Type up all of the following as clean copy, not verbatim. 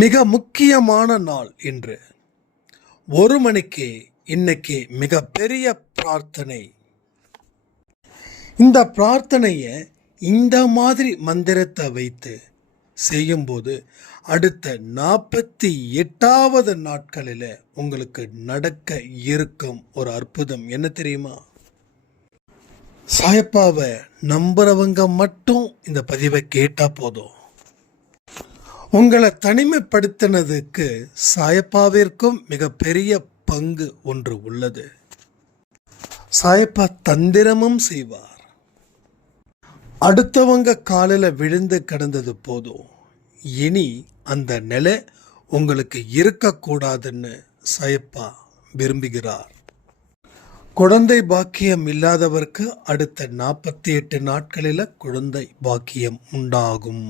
மிக முக்கியமான நாள் இன்று. 1 மணிக்கு இன்னைக்கு மிகப்பெரிய பிரார்த்தனை. இந்த பிரார்த்தனையை இந்த மாதிரி மந்திரத்தை வைத்து செய்யும்போது அடுத்த 48வது நாட்களில் உங்களுக்கு நடக்க இருக்கும் ஒரு அற்புதம் என்ன தெரியுமா? சாயப்பாவை நம்புறவங்க மட்டும் இந்த பதிவை கேட்டா போதும். உங்களை தனிமைப்படுத்தினதுக்கு சாயப்பாவிற்கும் மிகப்பெரிய பங்கு ஒன்று உள்ளது. சாயப்பா தந்திரமும் செய்வார். அடுத்தவங்க காலில் விழுந்து கிடந்தது போதும், இனி அந்த நிலை உங்களுக்கு இருக்கக்கூடாதுன்னு சாயப்பா விரும்புகிறார். குழந்தை பாக்கியம் இல்லாதவருக்கு அடுத்த 48 நாட்களில் குழந்தை பாக்கியம் உண்டாகும்.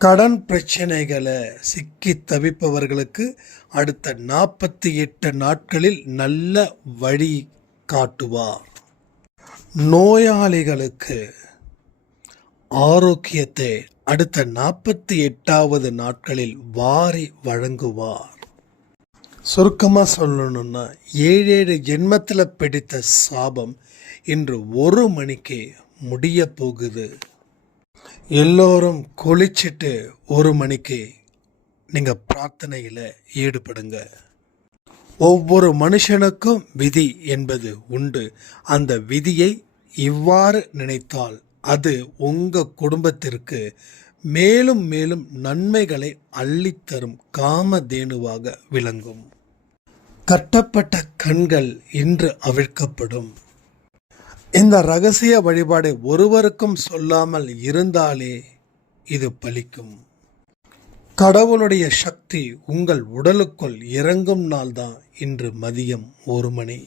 கடன் பிரச்சனைகளை சிக்கி தவிப்பவர்களுக்கு அடுத்த 48 நாட்களில் நல்ல வழி காட்டுவார். நோயாளிகளுக்கு ஆரோக்கியத்தை அடுத்த 48வது நாட்களில் வாரி வழங்குவார். சுருக்கமாக சொல்லணும்னா 7 ஜென்மத்தில் பிடித்த சாபம் இன்று 1 மணிக்கு முடிய போகுது. எல்லோரும் குளிச்சுட்டு 1 மணிக்கு நீங்கள் பிரார்த்தனையில் ஈடுபடுங்க. ஒவ்வொரு மனுஷனுக்கும் விதி என்பது உண்டு. அந்த விதியை இவ்வாறு நினைத்தால் அது உங்கள் குடும்பத்திற்கு மேலும் மேலும் நன்மைகளை அள்ளித்தரும் காமதேனுவாக விளங்கும். கட்டப்பட்ட கண்கள் இன்று அவிழ்க்கப்படும். இந்த ரகசிய வழிபாடை ஒருவருக்கும் சொல்லாமல் இருந்தாலே இது பலிக்கும். கடவுளுடைய சக்தி உங்கள் உடலுக்குள் இறங்கும் நாள்தான் இன்று மதியம் 1 மணி.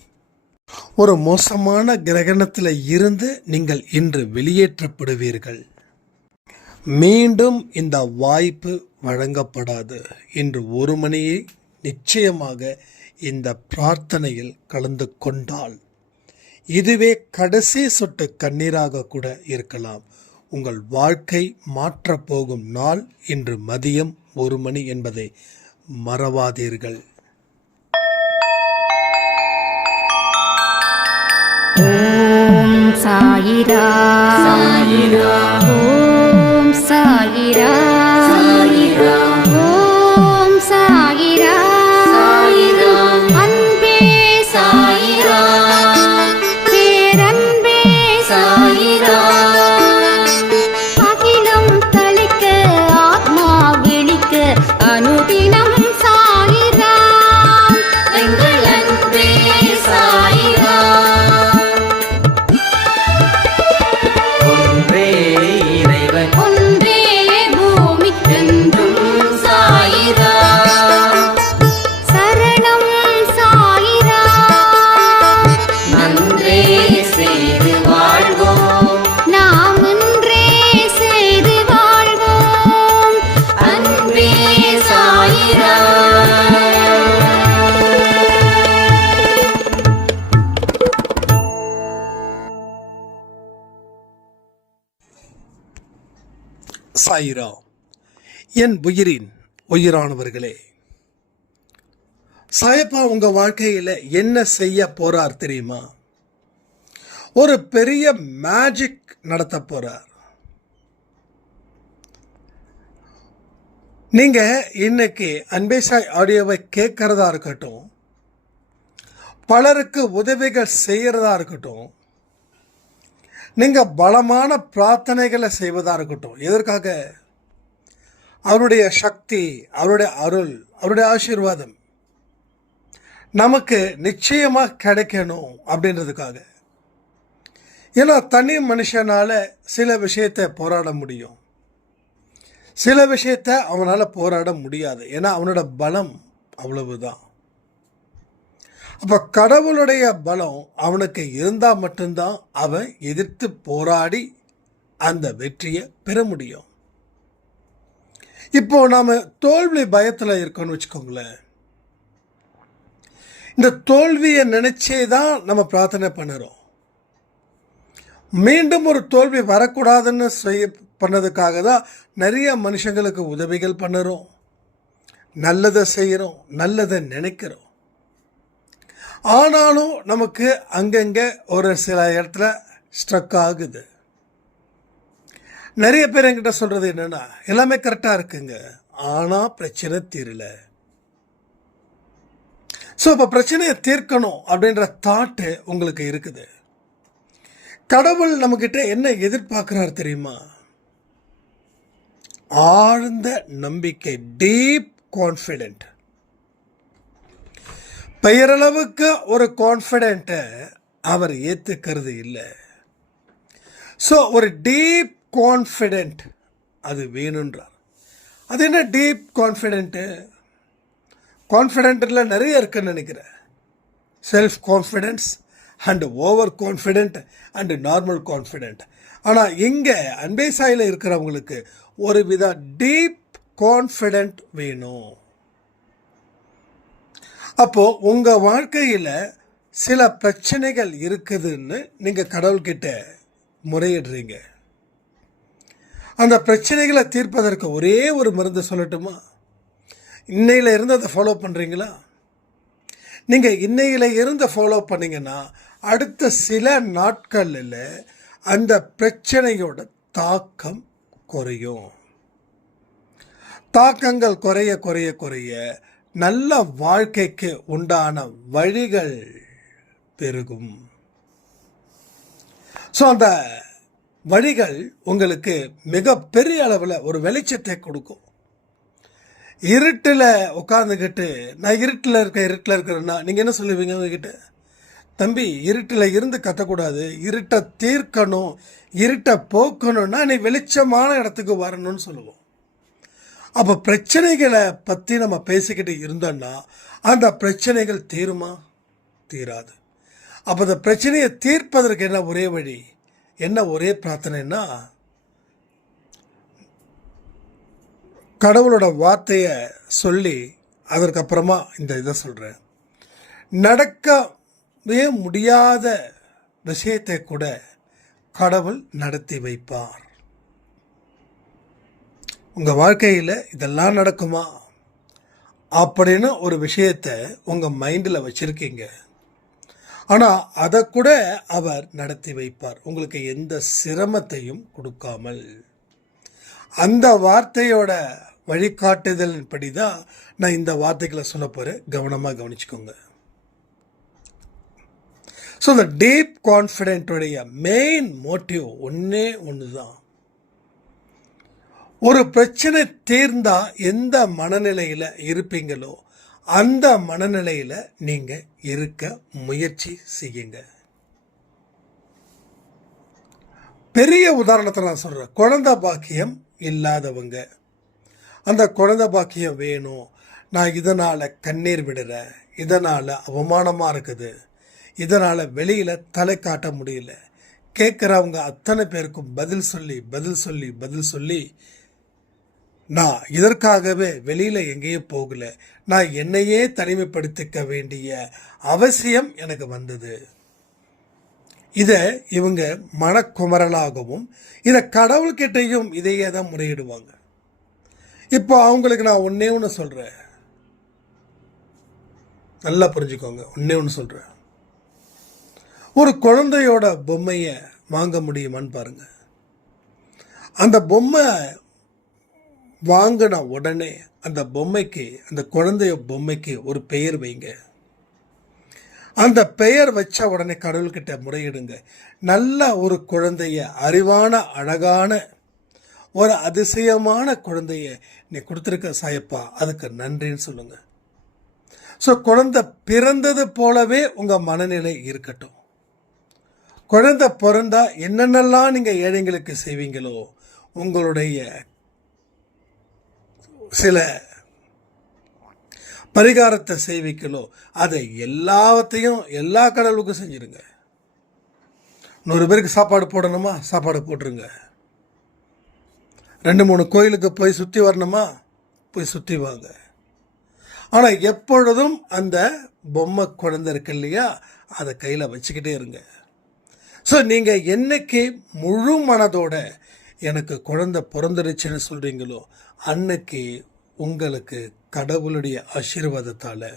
ஒரு மோசமான கிரகணத்தில் இருந்து நீங்கள் இன்று வெளியேற்றப்படுவீர்கள். மீண்டும் இந்த வாய்ப்பு வழங்கப்படாது. இன்று 1 மணியை நிச்சயமாக இந்த பிரார்த்தனையில் கலந்து கொண்டால் இதுவே கடைசி சொட்டு கண்ணீராக கூட இருக்கலாம். உங்கள் வாழ்க்கை மாற்றப்போகும் நாள் இன்று மதியம் 1 மணி என்பதை மறவாதீர்கள். ஓம் சாயிரா சாயிரா, ஓம் சாயிரா சாயிரா, ஓம் சாயிரா சாயிரா, அன்பே சாயிரா, பேரன்பே சாயிரா, அகிலம் தளிக்க ஆத்மா விழிக்க அனுதினம் சாயிரா, எங்கள் அன்பே சாயிரா. ஒன்றே பூமிக்கென்றும் சாயிரா, சரணம் சாயிரா, நன்றே செய்து வாழ்வோம், நாம் ஒன்றே செய்து வாழ்வோம், அன்பே சாயிரா. சாயிரா. என் உயிரின் உயிரானவர்களே, சாயப்பா உங்க வாழ்க்கையில என்ன செய்ய போறார் தெரியுமா? ஒரு பெரிய மேஜிக் நடத்த போறார். நீங்க இன்னைக்கு அன்பே சாய் ஆடியோவை கேட்கறதா இருக்கட்டும், பலருக்கு உதவிகள் செய்யறதா இருக்கட்டும், நீங்கள் பலமான பிரார்த்தனைகளை செய்வதாக இருக்கட்டும், எதற்காக? அவருடைய சக்தி, அவருடைய அருள், அவருடைய ஆசீர்வாதம் நமக்கு நிச்சயமாக கிடைக்கணும் அப்படின்றதுக்காக. ஏன்னா தனி மனுஷனால் சில விஷயத்தை போராட முடியும், சில விஷயத்தை அவனால் போராட முடியாது. ஏன்னா அவனோட பலம் அவ்வளவுதான். அப்போ கடவுளுடைய பலம் அவனுக்கு இருந்தால் மட்டும்தான் அவன் எதிர்த்து போராடி அந்த வெற்றியை பெற முடியும். இப்போ நாம் தோல்வி பயத்தில் இருக்கோன்னு வச்சுக்கோங்களேன். இந்த தோல்வியை நினைச்சே தான் நம்ம பிரார்த்தனை பண்ணுறோம். மீண்டும் ஒரு தோல்வி வரக்கூடாதுன்னு பண்ணதுக்காக தான் நிறைய மனுஷங்களுக்கு உதவிகள் பண்ணுறோம். நல்லதை செய்கிறோம், நல்லதை நினைக்கிறோம். ஆனாலும் நமக்கு அங்கங்கே ஒரு சில இடத்துல ஸ்ட்ரக் ஆகுது. நிறைய பேர் என்கிட்ட சொல்கிறது என்னென்னா, எல்லாமே கரெக்டாக இருக்குங்க, ஆனால் பிரச்சனை தீரல. ஸோ இப்போ பிரச்சனையை தீர்க்கணும் அப்படின்ற தாட்டு உங்களுக்கு இருக்குது. கடவுள் நம்மக்கிட்ட என்ன எதிர்பார்க்குறாரு தெரியுமா? ஆழ்ந்த நம்பிக்கை, டீப் கான்ஃபிடென்ட். பெயரளவுக்கு ஒரு கான்ஃபிடென்ட்டை அவர் ஏற்றுக்கிறது இல்லை. ஸோ ஒரு டீப் கான்ஃபிடென்ட் அது வேணுன்றார். அது என்ன டீப் கான்ஃபிடென்ட்டு? கான்ஃபிடென்ட்டில் நிறைய இருக்குன்னு நினைக்கிறேன். Self confidence and over confident and normal confident. ஆனால் இங்கே அன்பே சாயில் இருக்கிறவங்களுக்கு ஒரு வித டீப் கான்ஃபிடென்ட் வேணும். அப்போது உங்கள் வாழ்க்கையில் சில பிரச்சனைகள் இருக்குதுன்னு நீங்கள் கடவுள்கிட்ட முறையிடுறீங்க. அந்த பிரச்சனைகளை தீர்ப்பதற்கு ஒரே ஒரு மருந்து சொல்லட்டுமா? இன்னையில் இருந்து அதை ஃபாலோ பண்ணுறீங்களா? நீங்கள் இன்னையில் இருந்து ஃபாலோ பண்ணிங்கன்னா அடுத்த சில நாட்களில் அந்த பிரச்சனையோட தாக்கம் குறையும். தாக்கங்கள் குறைய குறைய குறைய நல்ல வாழ்க்கைக்கு உண்டான வழிகள் பெருகும். ஸோ அந்த வழிகள் உங்களுக்கு மிகப்பெரிய அளவில் ஒரு வெளிச்சத்தை கொடுக்கும். இருட்டில் உட்காந்துக்கிட்டு நான் இருட்டில் இருக்கிறேன்னா நீங்கள் என்ன சொல்லுவீங்க உங்ககிட்ட? தம்பி, இருட்டில் இருந்து கத்தக்கூடாது, இருட்டை தீர்க்கணும், இருட்டை போக்கணும்னா நீ வெளிச்சமான இடத்துக்கு வரணும்னு சொல்லுவோம். அப்போ பிரச்சனைகளை பற்றி நம்ம பேசிக்கிட்டு இருந்தோன்னா அந்த பிரச்சனைகள் தீருமா? தீராது. அப்போ அந்த பிரச்சனையை தீர்ப்பதற்கு என்ன ஒரே வழி, என்ன ஒரே பிரார்த்தனைன்னா, கடவுளோட வார்த்தையை சொல்லி அதற்கப்புறமா இந்த இதை சொல்கிறேன். நடக்கவே முடியாத விஷயத்தை கூட கடவுள் நடத்தி வைப்பார். உங்கள் வாழ்க்கையில் இதெல்லாம் நடக்குமா அப்படின்னு ஒரு விஷயத்தை உங்கள் மைண்டில் வச்சுருக்கீங்க. ஆனால் அதை கூட அவர் நடத்தி வைப்பார், உங்களுக்கு எந்த சிரமத்தையும் கொடுக்காமல். அந்த வார்த்தையோட வழிகாட்டுதலின்படி தான் நான் இந்த வார்த்தைகளை சொல்ல போகிறேன். கவனமாக கவனிச்சுக்கோங்க. ஸோ இந்த டீப் கான்ஃபிடென்ட்டுடைய மெயின் மோட்டிவ் ஒன்றே ஒன்று தான். ஒரு பிரச்சனை தீர்ந்தால் எந்த மனநிலையில் இருப்பீங்களோ அந்த மனநிலையில் நீங்கள் இருக்க முயற்சி செய்யுங்க. பெரிய உதாரணத்தை நான் சொல்கிறேன். குழந்தை பாக்கியம் இல்லாதவங்க, அந்த குழந்தை பாக்கியம் வேணும், நான் இதனால் கண்ணீர் விடுறேன், இதனால் அவமானமாக இருக்குது, இதனால் வெளியில் தலை காட்ட முடியல, கேட்குறவங்க அத்தனை பேருக்கும் பதில் சொல்லி நான் இதற்காகவே வெளியில் எங்கேயும் போகலை, நான் என்னையே தனிமைப்படுத்திக்க வேண்டிய அவசியம் எனக்கு வந்தது. இதை இவங்க மனக்குமரலாகவும் இதை கடவுள்கிட்டையும் இதையே தான் முறையிடுவாங்க. இப்போ அவங்களுக்கு நான் ஒன்றே ஒன்று சொல்கிறேன், நல்லா புரிஞ்சுக்கோங்க. ஒன்றே ஒன்று சொல்கிறேன். ஒரு குழந்தையோட பொம்மையை வாங்க முடியுமான்னு பாருங்கள். அந்த பொம்மை வாங்கின உடனே அந்த பொம்மைக்கு, அந்த குழந்தைய பொம்மைக்கு ஒரு பெயர் வைங்க. அந்த பெயர் வச்ச உடனே கடவுள்கிட்ட முறையிடுங்க. நல்ல ஒரு குழந்தைய, அறிவான அழகான ஒரு அதிசயமான குழந்தைய நீ கொடுத்துருக்க சாயப்பா, அதுக்கு நன்றின்னு சொல்லுங்கள். ஸோ குழந்தை பிறந்தது போலவே உங்கள் மனநிலை இருக்கட்டும். குழந்தை பிறந்தா என்னென்னலாம் நீங்கள் ஏழைங்களுக்கு செய்வீங்களோ, உங்களுடைய சில பரிகாரத்தை செய்வீங்களோ, அதை எல்லாத்தையும் எல்லா கடவுளுக்கும் செஞ்சுருங்க. 100 பேருக்கு சாப்பாடு போடணுமா, சாப்பாடு போட்டுருங்க. 2-3 கோயிலுக்கு போய் சுற்றி வரணுமா, போய் சுற்றி வாங்க. ஆனால் எப்பொழுதும் அந்த பொம்மை குழந்தை இருக்கு இல்லையா, அதை கையில் வச்சுக்கிட்டே இருங்க. ஸோ நீங்கள் என்னைக்கு முழு மனதோட எனக்கு குழந்தை பிறந்துருச்சுன்னு சொல்கிறீங்களோ, அன்னைக்கு உங்களுக்கு கடவுளுடைய ஆசீர்வாதத்தால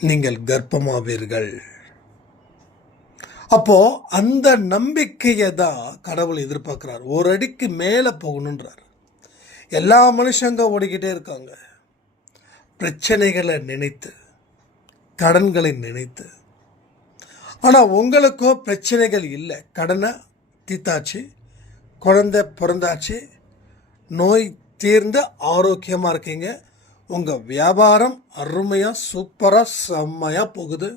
நீங்கள் கர்ப்பமாவீர்கள். அப்போ அந்த நம்பிக்கையை தான் கடவுள் எதிர்பார்க்கிறார். ஒரு அடிக்கு மேலே போகணுன்றார். எல்லா மனுஷங்க ஓடிக்கிட்டே இருக்காங்க, பிரச்சனைகளை நினைத்து, கடன்களை நினைத்து. ஆனால் உங்களுக்கோ பிரச்சனைகள் இல்லை. கடனை தீர்த்தாச்சு, குழந்தை பிறந்தாச்சு, நோய் தீர்ந்து ஆரோக்கியமாக இருக்கீங்க, உங்கள் வியாபாரம் அருமையாக சூப்பராக செம்மையாக போகுது,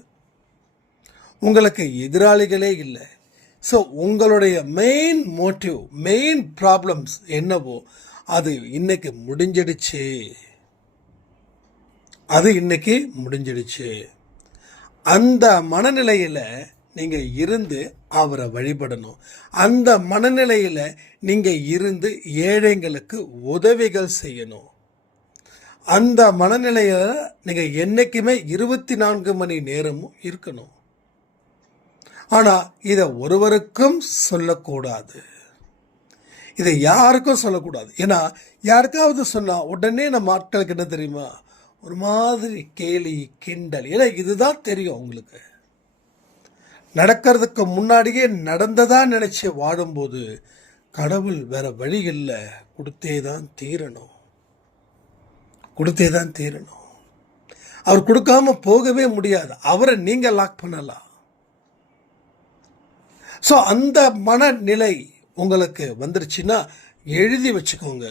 உங்களுக்கு எதிராளிகளே இல்லை. ஸோ உங்களுடைய மெயின் மோட்டிவ், மெயின் ப்ராப்ளம்ஸ் என்னவோ அது இன்னைக்கு முடிஞ்சிடுச்சு. அந்த மனநிலையில் நீங்கள் இருந்து அவரை வழிபடணும். அந்த மனநிலையில் நீங்கள் இருந்து ஏழைங்களுக்கு உதவிகள் செய்யணும். அந்த மனநிலையில் நீங்கள் என்றைக்குமே 24 மணி நேரமும் இருக்கணும். ஆனால் இதை ஒருவருக்கும் சொல்லக்கூடாது, இதை யாருக்கும் சொல்லக்கூடாது. ஏன்னா யாருக்காவது சொன்னால் உடனே நம்ம ஆட்களுக்கு என்ன தெரியுமா, ஒரு மாதிரி கேலி கிண்டல். ஏன்னா இதுதான் தெரியும் உங்களுக்கு. நடக்கிறதுக்கு முன்னாடியே நடந்ததா நினைச்சு வாழும்போது கடவுள் வேற வழி இல்லை, கொடுத்தே தான் தீரணும். அவர் கொடுக்காம போகவே முடியாது. அவரை நீங்க லாக் பண்ணலாம். ஸோ அந்த மனநிலை உங்களுக்கு வந்துருச்சுன்னா எழுதி வச்சுக்கோங்க.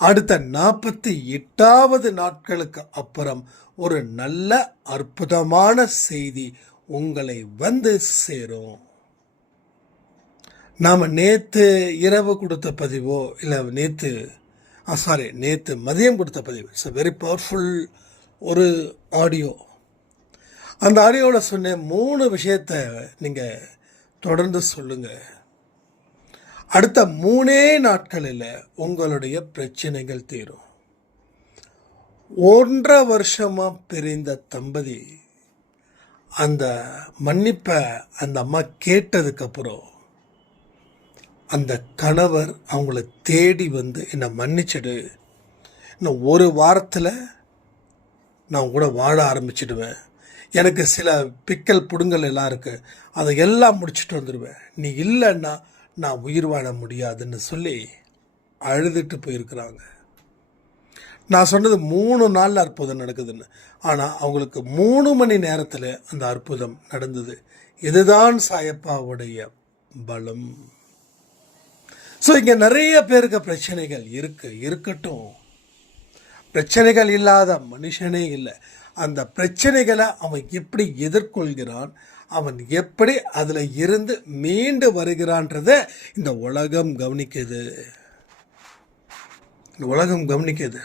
அடுத்த 48வது நாட்களுக்கு அப்புறம் ஒரு நல்ல அற்புதமான செய்தி உங்களை வந்து சேரும். நாம் நேற்று இரவு கொடுத்த பதிவோ இல்லை நேற்று மதியம் கொடுத்த பதிவு, இட்ஸ் வெரி பவர்ஃபுல் ஒரு ஆடியோ. அந்த ஆடியோவில் சொன்ன 3 விஷயத்தை நீங்கள் தொடர்ந்து சொல்லுங்கள். அடுத்த 3 நாட்களில் உங்களுடைய பிரச்சனைகள் தீரும். 1.5 வருஷமாக பிரிந்த தம்பதி அந்த மன்னிப்பை அந்த அம்மா கேட்டதுக்கப்புறம் அந்த கணவர் அவங்கள தேடி வந்து என்னை மன்னிச்சிடு, இன்னும் 1 வாரத்தில் நான் கூட வாழ ஆரம்பிச்சிடுவேன், எனக்கு சில பிக்கல் புடுங்கல் எல்லாம் இருக்குது, அதை எல்லாம் முடிச்சுட்டு வந்துடுவேன், நீ இல்லைன்னா நான் உயிர் வாழ முடியாதுன்னு சொல்லி அழுதுட்டு போயிருக்கிறாங்க. நான் சொன்னது 3 நாளில் அற்புதம் நடக்குதுன்னு. ஆனால் அவங்களுக்கு 3 மணி நேரத்தில் அந்த அற்புதம் நடந்தது. இதுதான் சாயப்பாவுடைய பலம். ஸோ இங்கே நிறைய பேருக்கு பிரச்சனைகள் இருக்கட்டும். பிரச்சனைகள் இல்லாத மனுஷனே இல்லை. அந்த பிரச்சனைகளை அவன் எப்படி எதிர்கொள்கிறான், அவன் எப்படி அதில் இருந்து மீண்டு வருகிறான்றத இந்த உலகம் கவனிக்குது.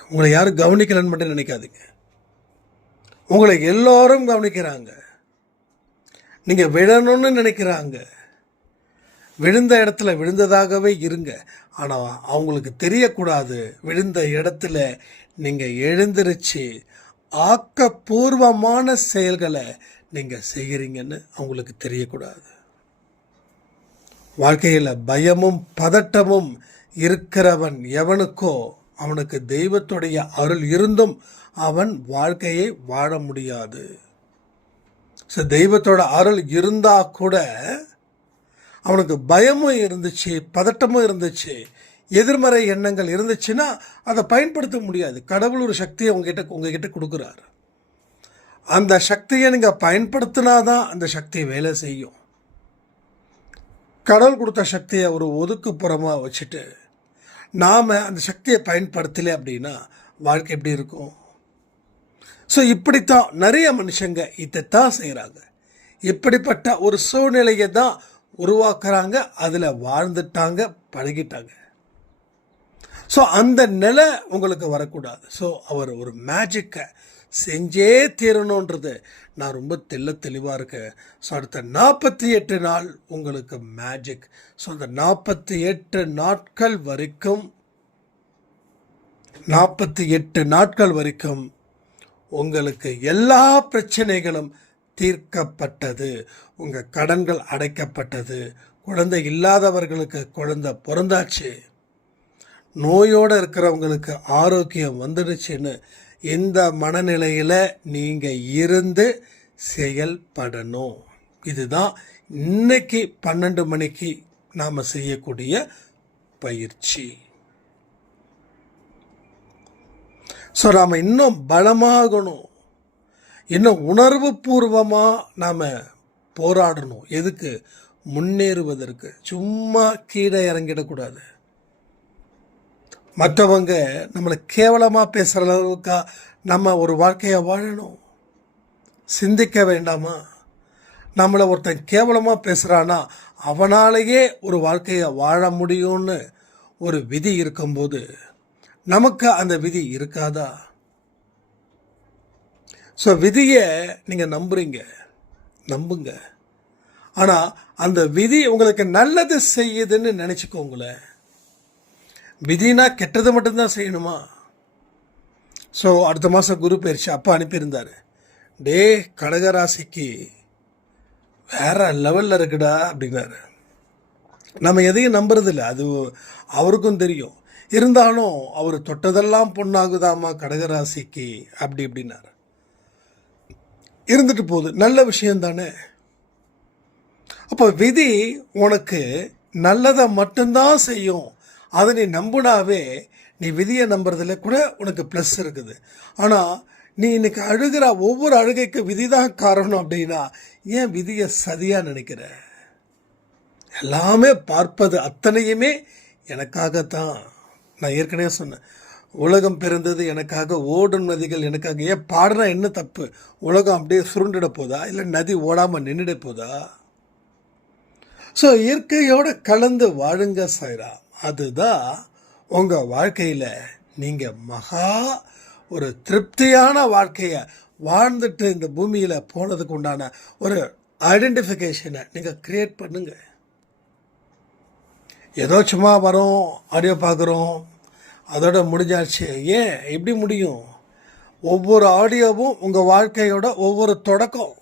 உங்களை யாரும் கவனிக்கலன்னு மட்டும் நினைக்காதீங்க. உங்களை எல்லோரும் கவனிக்கிறாங்க. நீங்கள் விழணும்னு நினைக்கிறாங்க. விழுந்த இடத்துல விழுந்ததாகவே இருங்க. ஆனால் அவங்களுக்கு தெரியக்கூடாது விழுந்த இடத்துல நீங்கள் எழுந்திருச்சு ஆக்கப்பூர்வமான செயல்களை நீங்கள் செய்கிறீங்கன்னு அவங்களுக்கு தெரியக்கூடாது. வாழ்க்கையில் பயமும் பதட்டமும் இருக்கிறவன் எவனுக்கோ அவனுக்கு தெய்வத்துடைய அருள் இருந்தும் அவன் வாழ்க்கையை வாழ முடியாது. ஸோ தெய்வத்தோட அருள் இருந்தால் கூட அவனுக்கு பயமும் இருந்துச்சு, பதட்டமும் இருந்துச்சு, எதிர்மறை எண்ணங்கள் இருந்துச்சுன்னா அதை பயன்படுத்த முடியாது. கடவுள் ஒரு சக்தியை உங்ககிட்ட கொடுக்குறாரு. அந்த சக்தியை நீங்கள் பயன்படுத்தினாதான் அந்த சக்தி வேலை செய்யும். கடவுள் கொடுத்த சக்தியை ஒரு ஒதுக்குப்புறமாக வச்சுட்டு நாம் அந்த சக்தியை பயன்படுத்தலை அப்படின்னா வாழ்க்கை எப்படி இருக்கும்? ஸோ இப்படித்தான் நிறைய மனுஷங்க இதைத்தான் செய்கிறாங்க. இப்படிப்பட்ட ஒரு சூழ்நிலையை தான் உருவாக்குறாங்க, அதில் வாழ்ந்துட்டாங்க, பழகிட்டாங்க. ஸோ அந்த நிலை உங்களுக்கு வரக்கூடாது. ஸோ அவர் ஒரு மேஜிக்கை செஞ்சே தீரணுன்றது நான் ரொம்ப தெளிவாக இருக்கேன். ஸோ அடுத்த 48 நாள் உங்களுக்கு மேஜிக். ஸோ அந்த 48 நாட்கள் வரைக்கும் உங்களுக்கு எல்லா பிரச்சனைகளும் தீர்க்கப்பட்டது. உங்கள் கடன்கள் அடைக்கப்பட்டது. குழந்தை இல்லாதவர்களுக்கு குழந்தை பிறந்தாச்சு. நோயோடு இருக்கிறவங்களுக்கு ஆரோக்கியம் வந்துடுச்சுன்னு இந்த மனநிலையில் நீங்கள் இருந்து செயல்படணும். இதுதான் இன்னைக்கு 12 மணிக்கு நாம் செய்யக்கூடிய பயிற்சி. ஸோ நாம் இன்னும் பலமாகணும், இன்னும் உணர்வு பூர்வமாக நாம் போராடணும். எதுக்கு? முன்னேறுவதற்கு. சும்மா கீழே இறங்கிடக்கூடாது. மற்றவங்க நம்மளை கேவலமாக பேசுகிற அளவுக்கு நம்ம ஒரு வாழ்க்கையை வாழணும். சிந்திக்க வேண்டாமா? நம்மளை ஒருத்தன் கேவலமாக பேசுகிறான்னா அவனாலேயே ஒரு வாழ்க்கையை வாழ முடியும்னு ஒரு விதி இருக்கும்போது நமக்கு அந்த விதி இருக்காதா? ஸோ விதியை நீங்கள் நம்புங்க. ஆனால் அந்த விதி உங்களுக்கு நல்லது செய்யுதுன்னு நினச்சிக்கோங்களேன். விதினா கெட்டது மட்டும்தான் செய்யணுமா? ஸோ அடுத்த மாதம் குரு பயிற்சி அப்போ அனுப்பியிருந்தார். கடகராசிக்கு வேற லெவலில் இருக்குடா அப்படின்னாரு. நம்ம எதையும் நம்புறதில்ல, அது அவருக்கும் தெரியும். இருந்தாலும் அவர் தொட்டதெல்லாம் பொண்ணாகுதாமா கடகராசிக்கு அப்படின்னாரு. இருந்துட்டு போகுது, நல்ல விஷயம் தானே. அப்போ விதி உனக்கு நல்லதை மட்டும்தான் செய்யும். அதை நீ நம்பினாவே நீ விதியை நம்புறதுல கூட உனக்கு ப்ளஸ் இருக்குது. ஆனால் நீ இன்னைக்கு அழுகிற ஒவ்வொரு அழுகைக்கு விதி தான் காரணம் அப்படின்னா ஏன் விதியை சதியாக நினைக்கிற? எல்லாமே பார்ப்பது அத்தனையுமே எனக்காகத்தான். நான் ஏற்கனவே சொன்னேன், உலகம் பிறந்தது எனக்காக, ஓடும் நதிகள் எனக்காக. ஏன் பாடுனா என்ன தப்பு? உலகம் அப்படியே சுருண்டிட போதா, இல்லை நதி ஓடாமல் நின்றுட போதா? ஸோ இயற்கையோடு கலந்து வாழுங்க சாய்ரா. அதுதான் உங்கள் வாழ்க்கையில் நீங்கள் மகா ஒரு திருப்தியான வாழ்க்கையை வாழ்ந்துட்டு இந்த பூமியில் போனதுக்கு உண்டான ஒரு ஐடென்டிஃபிகேஷனை நீங்கள் க்ரியேட் பண்ணுங்க. ஏதோ சும்மா வரோம், ஆடியோ பார்க்குறோம், அதோட முடிஞ்சாச்சு. ஏன் எப்படி முடியும்? ஒவ்வொரு ஆடியோவும் உங்கள் வாழ்க்கையோட ஒவ்வொரு தொடக்கம்.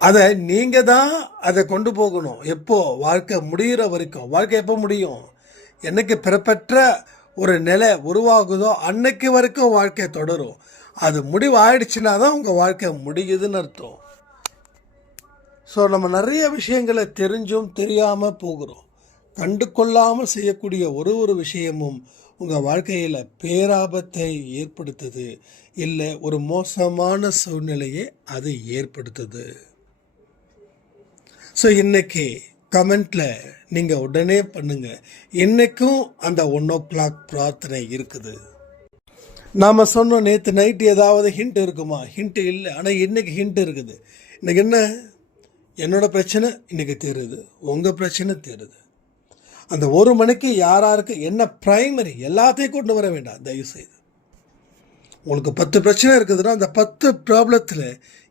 அதை நீங்கள் தான் அதை கொண்டு போகணும். எப்போ? வாழ்க்கை முடிகிற வரைக்கும். வாழ்க்கை எப்போ முடியும்? என்னைக்கு பிறப்பற்ற ஒரு நிலை உருவாகுதோ அன்னைக்கு வரைக்கும் வாழ்க்கை தொடரும். அது முடிவு ஆயிடுச்சுன்னா தான் உங்கள் வாழ்க்கை முடியுதுன்னு அர்த்தம். ஸோ நம்ம நிறைய விஷயங்களை தெரிஞ்சும் தெரியாமல் போகிறோம். கண்டு கொள்ளாமல் செய்யக்கூடிய ஒரு விஷயமும் உங்கள் வாழ்க்கையில் பேராபத்தை ஏற்படுத்துது, இல்லை ஒரு மோசமான சூழ்நிலையை அது ஏற்படுத்துது. ஸோ இன்னைக்கு கமெண்ட்டில் நீங்கள் உடனே பண்ணுங்கள். இன்றைக்கும் அந்த 1 o'clock பிரார்த்தனை இருக்குது. நாம் சொன்னோம் நேற்று நைட்டு ஏதாவது ஹிண்ட் இருக்குமா? ஹிண்ட்டு இல்லை. ஆனால் இன்றைக்கி ஹிண்ட் இருக்குது. இன்றைக்கி என்ன? என்னோடய பிரச்சனை இன்றைக்கி தெரியுது, உங்கள் பிரச்சனை தெரியுது. அந்த 1 மணிக்கு யாராருக்கு என்ன ப்ரைமரி எல்லாத்தையும் கொண்டு வர வேண்டாம் தயவுசெய்து. உங்களுக்கு 10 பிரச்சனை இருக்குதுன்னா அந்த 10 ப்ராப்ளத்தில்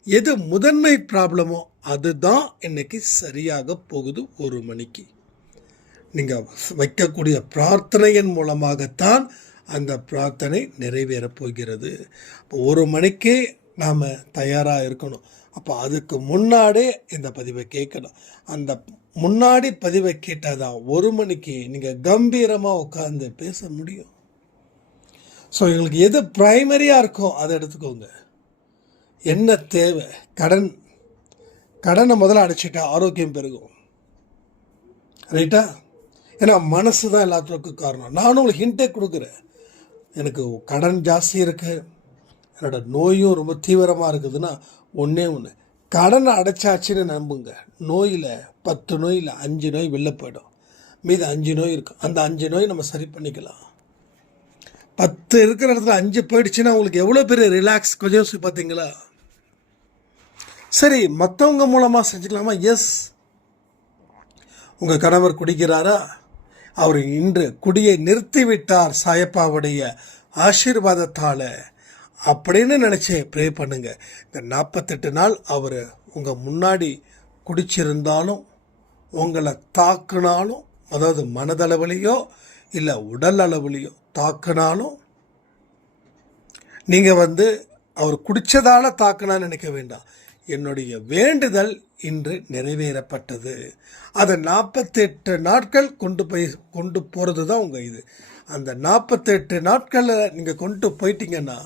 எது முதன்மை ப்ராப்ளமோ அதுதான் இன்னைக்கு சரியாக போகுது. 1 மணிக்கு நீங்கள் வைக்கக்கூடிய பிரார்த்தனையின் மூலமாகத்தான் அந்த பிரார்த்தனை நிறைவேறப் போகிறது. இப்போ 1 மணிக்கு நாம் தயாராக இருக்கணும். அப்போ அதுக்கு முன்னாடி இந்த பதிவை கேட்கணும். அந்த முன்னாடி பதிவை கேட்டால் தான் 1 மணிக்கு நீங்கள் கம்பீரமாக உட்காந்து பேச முடியும். ஸோ எங்களுக்கு எது ப்ரைமரியாக இருக்கோ அதை எடுத்துக்கோங்க. என்ன தேவை? கடனை முதல்ல அடைச்சிட்டா ஆரோக்கியம் பெருகும், ரைட்டா? ஏன்னா மனசு தான் எல்லாத்துக்கும் காரணம். நானும் உங்களுக்கு ஹிண்ட்டே கொடுக்குறேன். எனக்கு கடன் ஜாஸ்தி இருக்குது, என்னோடய நோயும் ரொம்ப தீவிரமாக இருக்குதுன்னா ஒன்று கடனை அடைச்சாச்சுன்னு நம்புங்க. நோயில் 10 நோயில் 5 நோய் வெளில போயிடும், மீது 5 நோய் இருக்கும். அந்த 5 நோய் நம்ம சரி பண்ணிக்கலாம். 10 இருக்கிற இடத்துல 5 போயிடுச்சுன்னா உங்களுக்கு எவ்வளோ பெரிய ரிலாக்ஸ். கொஞ்சம் பார்த்தீங்களா? சரி, மற்றவங்க மூலமாக செஞ்சுக்கலாமா? எஸ். உங்கள் கணவர் குடிக்கிறாரா? அவர் இன்று குடியை நிறுத்திவிட்டார் சாயப்பாவுடைய ஆசீர்வாதத்தால் அப்படின்னு நினச்சி ப்ரே பண்ணுங்க. இந்த 48 நாள் அவர் உங்கள் முன்னாடி குடிச்சிருந்தாலும் உங்களை தாக்குனாலும், அதாவது மனதளவுலையோ இல்லை உடல் அளவுலையோ தாக்குனாலும் நீங்கள் அவர் குடித்ததால் தாக்குனான்னு நினைக்க வேண்டாம். என்னுடைய வேண்டுதல் இன்று நிறைவேறப்பட்டது. அதை 48 நாட்கள் கொண்டு போகிறது தான் உங்கள் இது. அந்த 48 நாட்களில் நீங்கள் கொண்டு போயிட்டீங்கன்னா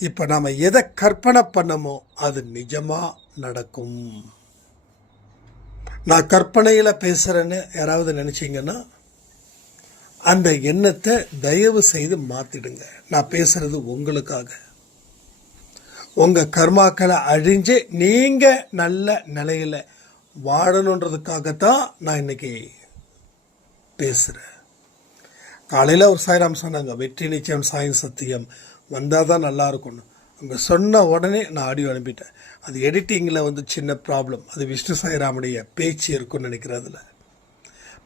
இப்போ நாம் எதை கற்பனை பண்ணமோ அது நிஜமாக நடக்கும். நான் கற்பனையில் பேசுகிறேன்னு யாராவது நினச்சிங்கன்னா அந்த எண்ணத்தை தயவு செய்து மாற்றிடுங்க. நான் பேசுகிறது உங்களுக்காக. உங்கள் கர்மாக்களை அழிஞ்சு நீங்கள் நல்ல நிலையில் வாழணுன்றதுக்காகத்தான் நான் இன்னைக்கு பேசுகிறேன். காலையில் ஒரு சாய்ராம் சொன்னாங்க, வெற்றி நிச்சயம் சாயும் சத்தியம் வந்தால் தான் நல்லா இருக்கும்னு. அவங்க சொன்ன உடனே நான் ஆடியோ அனுப்பிட்டேன். அது எடிட்டிங்கில் வந்து சின்ன ப்ராப்ளம். அது விஷ்ணு சாய்ராமுடைய பேச்சு இருக்குன்னு நினைக்கிறேன். அதில்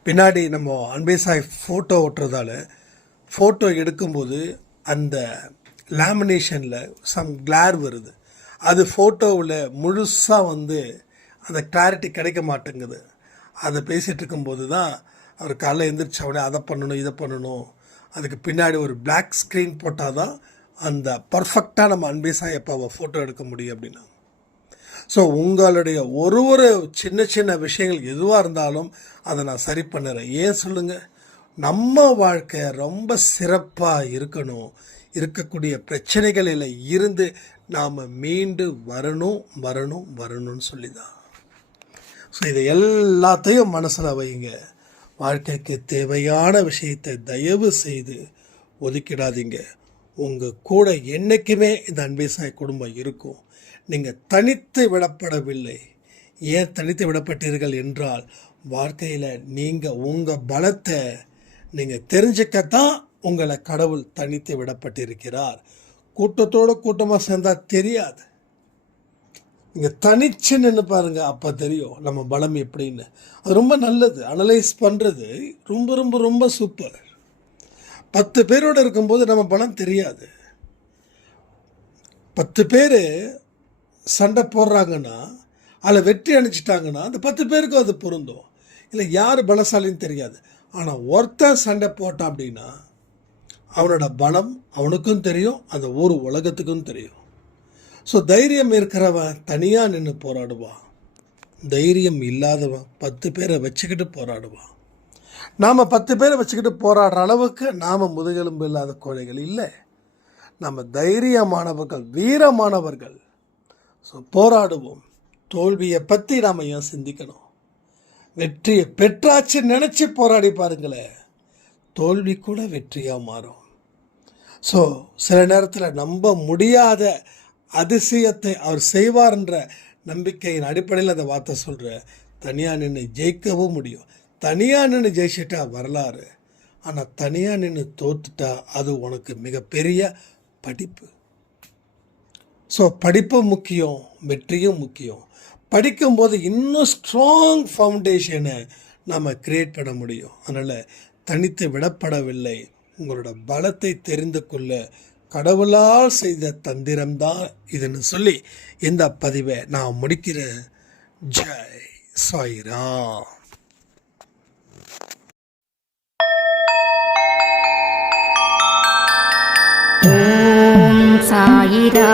பின்னாடி நம்ம அன்பே சாய் ஃபோட்டோ ஓட்டுறதால ஃபோட்டோ எடுக்கும்போது அந்த லேமினேஷனில் சம் கிளார் வருது. அது ஃபோட்டோவில் முழுசாக வந்து அந்த கிளாரிட்டி கிடைக்க மாட்டேங்குது. அதை பேசிகிட்டு இருக்கும்போது தான் அவர் காலைல எழுந்திரிச்ச உடனே அதை பண்ணணும் இதை பண்ணணும், அதுக்கு பின்னாடி ஒரு பிளாக் ஸ்க்ரீன் போட்டால் தான் அந்த பர்ஃபெக்டாக நம்ம அன்பே சாயப்பாவை ஃபோட்டோ எடுக்க முடியும் அப்படின்னா. ஸோ உங்களுடைய ஒரு சின்ன சின்ன விஷயங்கள் எதுவாக இருந்தாலும் அதை நான் சரி பண்ணுறேன். ஏன் சொல்லுங்கள், நம்ம வாழ்க்கை ரொம்ப சிறப்பாக இருக்கணும். இருக்கக்கூடிய பிரச்சனைகளில் இருந்து நாம் மீண்டு வரணும்னு சொல்லி தான். ஸோ இதை எல்லாத்தையும் மனசில் வைங்க. வாழ்க்கைக்கு தேவையான விஷயத்தை தயவு செய்து ஒதுக்கிடாதீங்க. உங்கள் கூட என்றைக்குமே இந்த அன்பே சாய் குடும்பம் இருக்கும். நீங்கள் தனித்து விடப்படவில்லை. ஏன் தனித்து விடப்பட்டீர்கள் என்றால் வாழ்க்கையில் நீங்கள் உங்கள் பலத்தை நீங்கள் தெரிஞ்சுக்கத்தான் உங்களை கடவுள் தனித்து விடப்பட்டிருக்கிறார். கூட்டமாக சேர்ந்தால் தெரியாது. நீங்கள் தனிச்சு நின்று பாருங்கள், அப்போ தெரியும் நம்ம பலம் எப்படின்னு. அது ரொம்ப நல்லது. அனலைஸ் பண்ணுறது ரொம்ப ரொம்ப ரொம்ப சூப்பர். 10 பேரோடு இருக்கும்போது நம்ம பலம் தெரியாது. 10 பேர் சண்டை போடுறாங்கன்னா அதில் வெற்றி அணிச்சிட்டாங்கன்னா அந்த 10 பேருக்கும் அது பொருந்தும். இல்லை யார் பலசாலின்னு தெரியாது. ஆனால் ஒருத்தன் சண்டை போட்டான் அப்படின்னா அவனோட பலம் அவனுக்கும் தெரியும், அந்த ஊர் உலகத்துக்கும் தெரியும். ஸோ தைரியம் இருக்கிறவன் தனியாக நின்று போராடுவான். தைரியம் இல்லாதவன் 10 பேரை வச்சுக்கிட்டு போராடுவான். நாம் 10 பேரை வச்சுக்கிட்டு போராடுற அளவுக்கு நாம் முதுகெலும்பு இல்லாத கோழைகள் இல்லை. நம்ம தைரியமானவர்கள், வீரமானவர்கள். ஸோ போராடுவோம். தோல்வியை பற்றி நாம் ஏன் சிந்திக்கணும்? வெற்றியை பெற்றாச்சு நினச்சி போராடி பாருங்களேன், தோல்வி கூட வெற்றியாக மாறும். ஸோ சில நேரத்தில் நம்ப முடியாத அதிசயத்தை அவர் செய்வார்ன்ற நம்பிக்கையின் அடிப்படையில் அந்த வார்த்தை சொல்கிற. தனியாக நின்று ஜெயிக்கவும் முடியும். தனியாக நின்று ஜெயிச்சிட்டா வரலாறு. ஆனால் தனியாக நின்று தோத்துட்டா அது உனக்கு மிகப்பெரிய படிப்பு. ஸோ படிப்பும் முக்கியம், வெற்றியும் முக்கியம். படிக்கும்போது இன்னும் ஸ்ட்ராங் ஃபவுண்டேஷனை நம்ம க்ரியேட் பண்ண முடியும். அதனால் தனித்து விடப்படவில்லை. உங்களோட பலத்தை தெரிந்து கொள்ள கடவுளால் செய்த தந்திரம்தான் இதுன்னு சொல்லி இந்த பதிவை நான் முடிக்கிறேன். ஜெய் சாய்ராம். ஓம் சாயிரா.